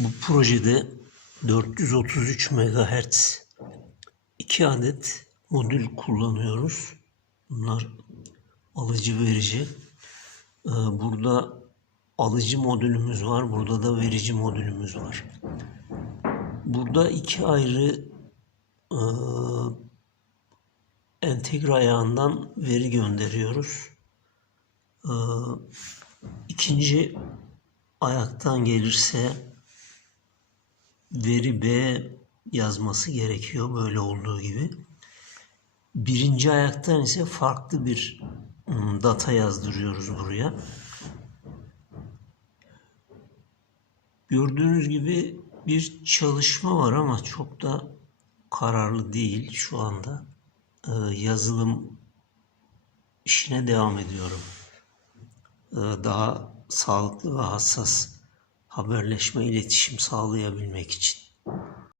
Bu projede 433 MHz iki adet modül kullanıyoruz. Bunlar alıcı verici. Ee, Burada alıcı modülümüz var. Burada da verici modülümüz var. Burada iki ayrı e, entegre ayağından veri gönderiyoruz. Ee, ikinci ayaktan gelirse veri B yazması gerekiyor böyle olduğu gibi. Birinci ayaktan ise farklı bir ım, data yazdırıyoruz buraya. Gördüğünüz gibi bir çalışma var ama çok da kararlı değil şu anda. Ee, yazılım işine devam ediyorum. Ee, daha sağlıklı ve hassas haberleşme, iletişim sağlayabilmek için.